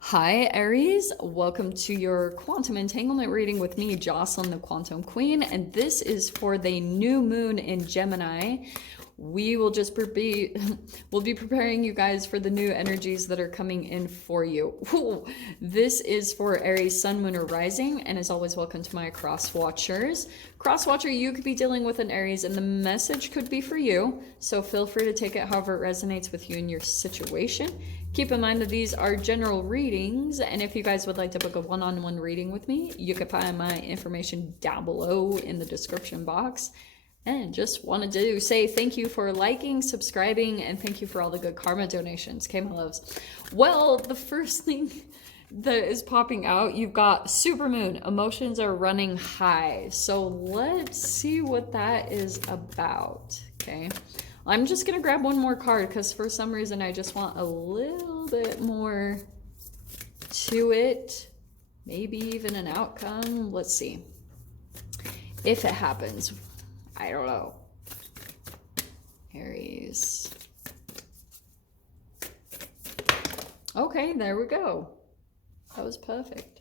Hi, Aries. Welcome to your quantum entanglement reading with me, Jocelyn, the Quantum Queen. And this is for the new moon in Gemini. We will just we'll be preparing you guys for the new energies that are coming in for you. Ooh, this is for Aries, Sun, Moon, or Rising. And as always, welcome to my cross watchers. Cross watcher, you could be dealing with an Aries, and the message could be for you. So feel free to take it however it resonates with you and your situation. Keep in mind that these are general readings, and if you guys would like to book a one-on-one reading with me, you can find my information down below in the description box. And just wanted to say thank you for liking, subscribing, and thank you for all the good karma donations. Okay, my loves. Well, the first thing that is popping out, you've got supermoon. Emotions are running high. So let's see what that is about. Okay. I'm just going to grab one more card because for some reason I just want a little bit more to it. Maybe even an outcome. Let's see. If it happens. I don't know. Aries. Okay, there we go. That was perfect.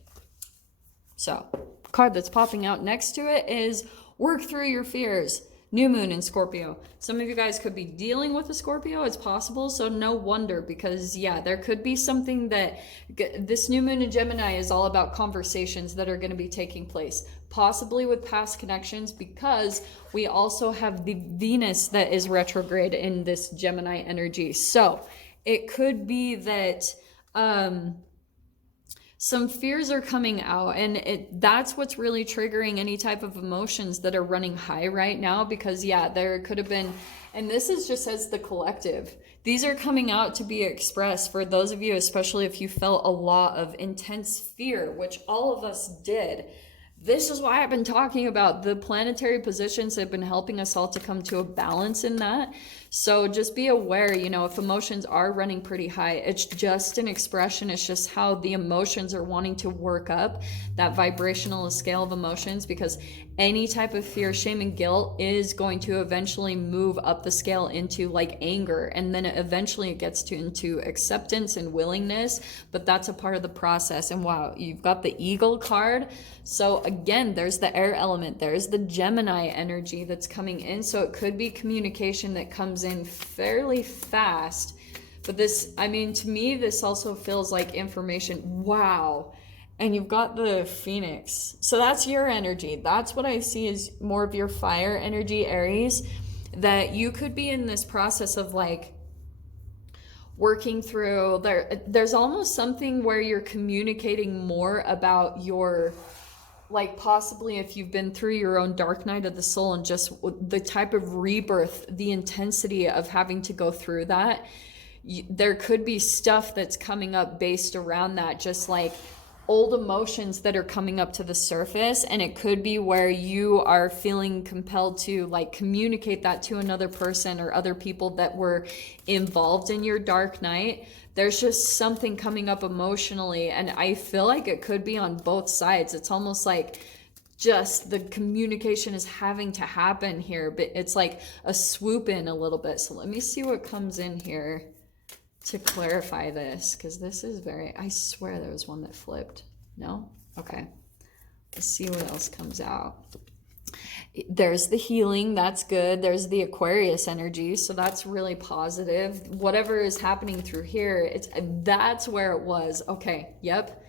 So, card that's popping out next to it is work through your fears. New moon in Scorpio. Some of you guys could be dealing with a Scorpio. It's possible. So no wonder, because yeah, there could be something that this new moon in Gemini is all about conversations that are going to be taking place, possibly with past connections, because we also have the Venus that is retrograde in this Gemini energy. So it could be that, some fears are coming out, and that's what's really triggering any type of emotions that are running high right now, because yeah, there could have been, and this is just as the collective, these are coming out to be expressed for those of you, especially if you felt a lot of intense fear, which all of us did. This is why I've been talking about the planetary positions have been helping us all to come to a balance in that. So just be aware, if emotions are running pretty high, it's just an expression. It's just how the emotions are wanting to work up that vibrational scale of emotions, because any type of fear, shame, and guilt is going to eventually move up the scale into like anger. And then eventually it gets into acceptance and willingness. But that's a part of the process. And wow, you've got the Eagle card. So again, there's the air element. There's the Gemini energy that's coming in. So it could be communication that comes in fairly fast. But this, to me, this also feels like information. Wow. And you've got the Phoenix. So that's your energy. That's what I see as more of your fire energy, Aries, that you could be in this process of like working through there's almost something where you're communicating more about your, like possibly if you've been through your own dark night of the soul and just the type of rebirth, the intensity of having to go through that, there could be stuff that's coming up based around that, just like old emotions that are coming up to the surface. And it could be where you are feeling compelled to like communicate that to another person or other people that were involved in your dark night. There's just something coming up emotionally, and I feel like it could be on both sides. It's almost like just the communication is having to happen here, but it's like a swoop in a little bit. So let me see what comes in here to clarify this, because this is I swear there was one that flipped. No? Okay. Let's see what else comes out. There's the healing, that's good. There's the Aquarius energy, so that's really positive. Whatever is happening through here, that's where it was. Okay, yep.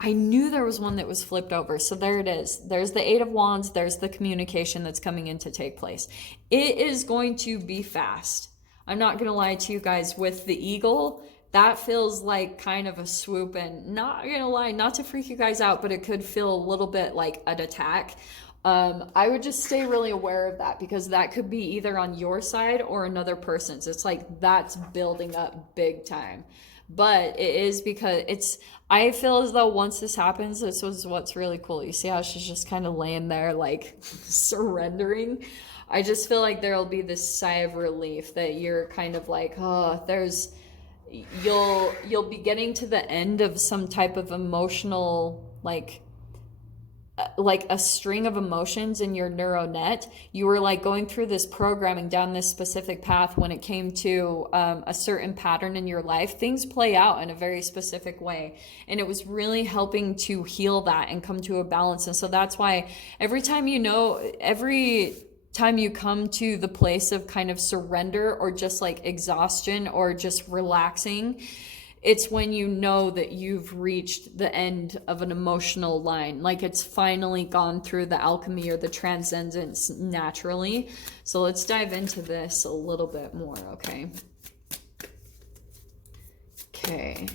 I knew there was one that was flipped over, so there it is. There's the Eight of Wands, there's the communication that's coming in to take place. It is going to be fast. I'm not going to lie to you guys, with the Eagle, that feels like kind of a swoop, and not going to lie, not to freak you guys out, but it could feel a little bit like an attack. I would just stay really aware of that, because that could be either on your side or another person's. It's like that's building up big time. But it is because I feel as though once this happens, this was what's really cool. You see how she's just kind of laying there like surrendering. I just feel like there'll be this sigh of relief that you're kind of like, oh, you'll be getting to the end of some type of emotional, like, like a string of emotions in your neural net. You were like going through this programming down this specific path when it came to a certain pattern in your life. Things play out in a very specific way, and it was really helping to heal that and come to a balance. And so that's why every time you come to the place of kind of surrender or just like exhaustion or just relaxing, it's when you know that you've reached the end of an emotional line, like it's finally gone through the alchemy or the transcendence naturally. So let's dive into this a little bit more, okay? Okay.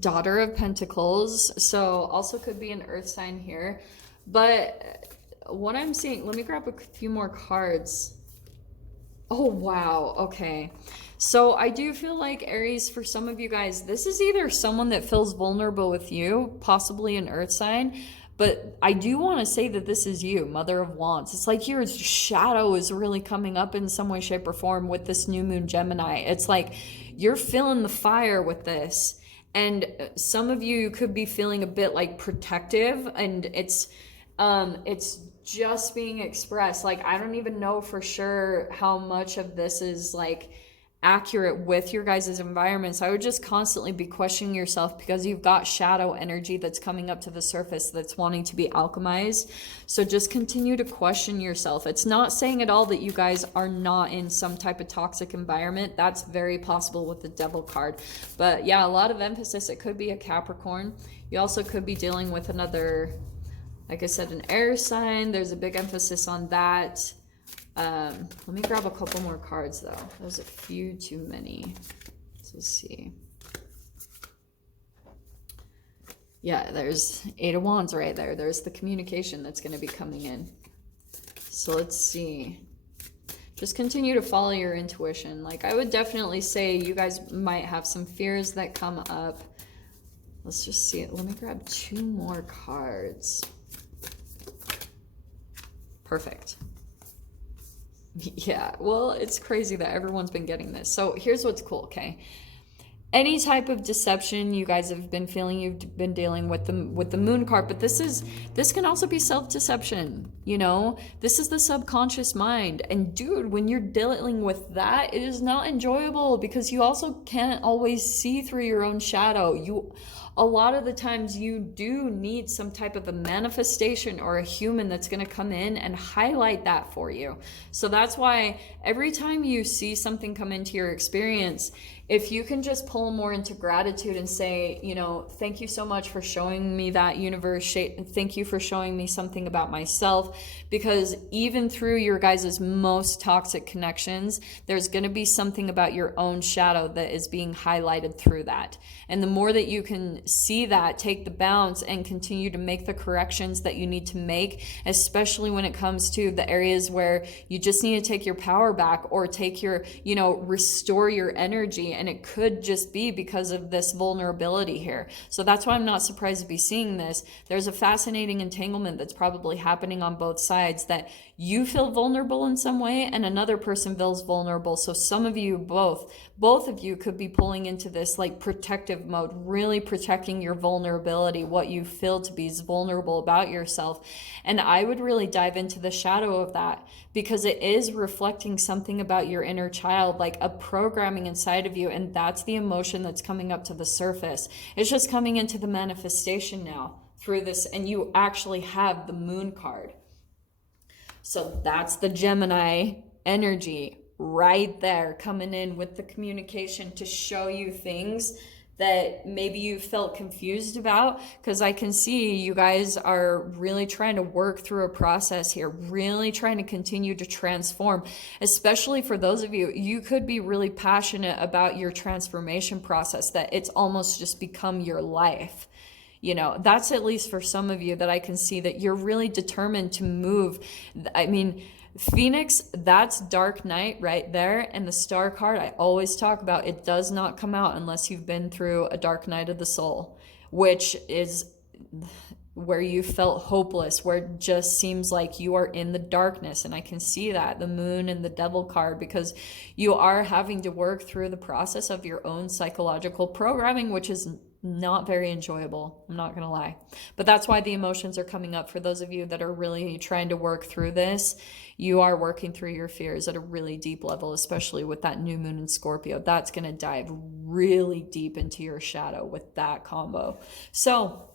Daughter of Pentacles. So also could be an earth sign here. But what I'm seeing, let me grab a few more cards. Oh, wow. Okay. So I do feel like, Aries, for some of you guys, this is either someone that feels vulnerable with you, possibly an earth sign, but I do want to say that this is you, Mother of Wands. It's like your shadow is really coming up in some way, shape, or form with this new moon Gemini. It's like you're feeling the fire with this. And some of you could be feeling a bit like protective, and it's just being expressed. Like, I don't even know for sure how much of this is like accurate with your guys' environments. I would just constantly be questioning yourself, because you've got shadow energy that's coming up to the surface that's wanting to be alchemized. So just continue to question yourself. It's not saying at all that you guys are not in some type of toxic environment. That's very possible with the Devil card. But yeah, a lot of emphasis. It could be a Capricorn. You also could be dealing with another, like I said, an air sign. There's a big emphasis on that. Let me grab a couple more cards though. There's a few too many. Let's see. Yeah, there's 8 of Wands right there. There's the communication that's going to be coming in. So let's see. Just continue to follow your intuition. Like, I would definitely say you guys might have some fears that come up. Let's just see it. Let me grab 2 more cards. Perfect. Yeah, well, it's crazy that everyone's been getting this. So here's what's cool, okay? Any type of deception you guys have been feeling, you've been dealing with the moon card, but this can also be self-deception, you know? This is the subconscious mind. And dude, when you're dealing with that, it is not enjoyable, because you also can't always see through your own shadow. A lot of the times you do need some type of a manifestation or a human that's going to come in and highlight that for you. So that's why every time you see something come into your experience, if you can just pull more into gratitude and say, you know, thank you so much for showing me that, universe. Thank you for showing me something about myself. Because even through your guys' most toxic connections, there's going to be something about your own shadow that is being highlighted through that. And the more that you can see that, take the bounce and continue to make the corrections that you need to make, especially when it comes to the areas where you just need to take your power back or take your, you know, restore your energy. And it could just be because of this vulnerability here. So that's why I'm not surprised to be seeing this. There's a fascinating entanglement that's probably happening on both sides, that you feel vulnerable in some way and another person feels vulnerable. So some of you, both of you could be pulling into this like protective mode, really protecting your vulnerability, what you feel to be vulnerable about yourself. And I would really dive into the shadow of that, because it is reflecting something about your inner child, like a programming inside of you. And that's the emotion that's coming up to the surface. It's just coming into the manifestation now through this. And you actually have the moon card. So that's the Gemini energy right there, coming in with the communication to show you things that maybe you felt confused about. Because I can see you guys are really trying to work through a process here, really trying to continue to transform. Especially for those of you, you could be really passionate about your transformation process, that it's almost just become your life. You know, that's at least for some of you that I can see that you're really determined to move. I mean, Phoenix, that's dark night right there. And the star card I always talk about, it does not come out unless you've been through a dark night of the soul, which is where you felt hopeless, where it just seems like you are in the darkness. And I can see that, the moon and the devil card, because you are having to work through the process of your own psychological programming, which is not very enjoyable. I'm not going to lie. But that's why the emotions are coming up. For those of you that are really trying to work through this, you are working through your fears at a really deep level, especially with that new moon in Scorpio. That's going to dive really deep into your shadow with that combo. So,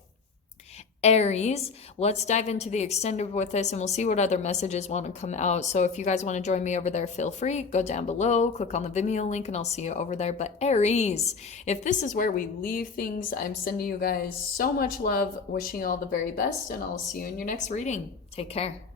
Aries, let's dive into the extended with this and we'll see what other messages want to come out. So if you guys want to join me over there, feel free, go down below, click on the Vimeo link and I'll see you over there. But Aries, if this is where we leave things, I'm sending you guys so much love, wishing you all the very best, and I'll see you in your next reading. Take care.